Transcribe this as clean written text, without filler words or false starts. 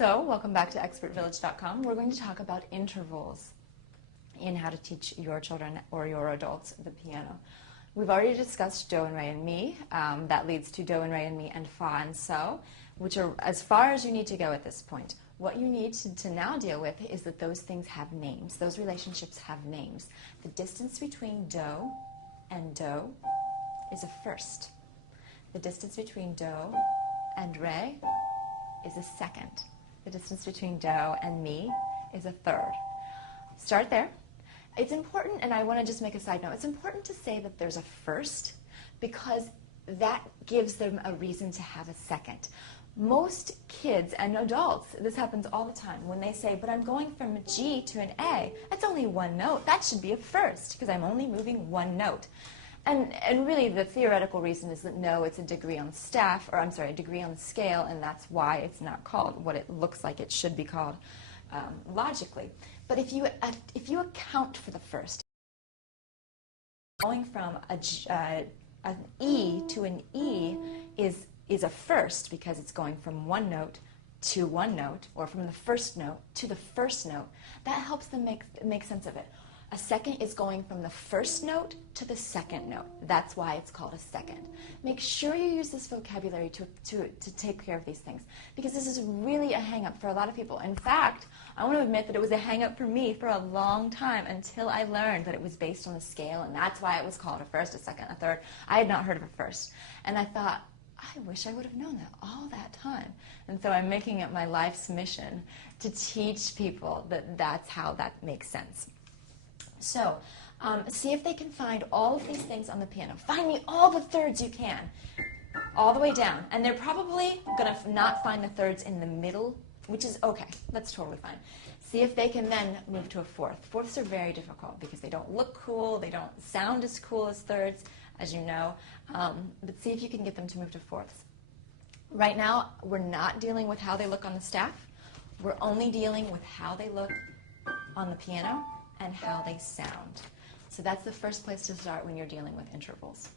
So, welcome back to expertvillage.com. We're going to talk about intervals in how to teach your children or your adults the piano. We've already discussed do and re and mi. That leads to do and re and mi and fa and so, which are as far as you need to go at this point. What you need to now deal with is that those things have names. Those relationships have names. The distance between do and do is a first. The distance between do and re is a second. The distance between do and mi is a third. Start there. It's important, and I want to just make a side note, it's important to say that there's a first because that gives them a reason to have a second. Most kids and adults, this happens all the time, when they say, but I'm going from a G to an A, that's only one note. That should be a first because I'm only moving one note. And really the theoretical reason is that no, it's a degree on the staff, or I'm sorry, a degree on the scale, and that's why it's not called what it looks like it should be called logically. But if you account for the first, going from an E to an E is a first because it's going from one note to one note, or from the first note to the first note. That helps them make sense of it. A second is going from the first note to the second note. That's why it's called a second. Make sure you use this vocabulary to take care of these things, because this is really a hang-up for a lot of people. In fact, I want to admit that it was a hang-up for me for a long time until I learned that it was based on a scale, and that's why it was called a first, a second, a third. I had not heard of a first. And I thought, I wish I would have known that all that time. And so I'm making it my life's mission to teach people that that's how that makes sense. So, see if they can find all of these things on the piano. Find me all the thirds you can, all the way down. And they're probably going to not find the thirds in the middle, which is okay. That's totally fine. See if they can then move to a fourth. Fourths are very difficult because they don't look cool. They don't sound as cool as thirds, as you know. But see if you can get them to move to fourths. Right now, we're not dealing with how they look on the staff. We're only dealing with how they look on the piano and how they sound. So that's the first place to start when you're dealing with intervals.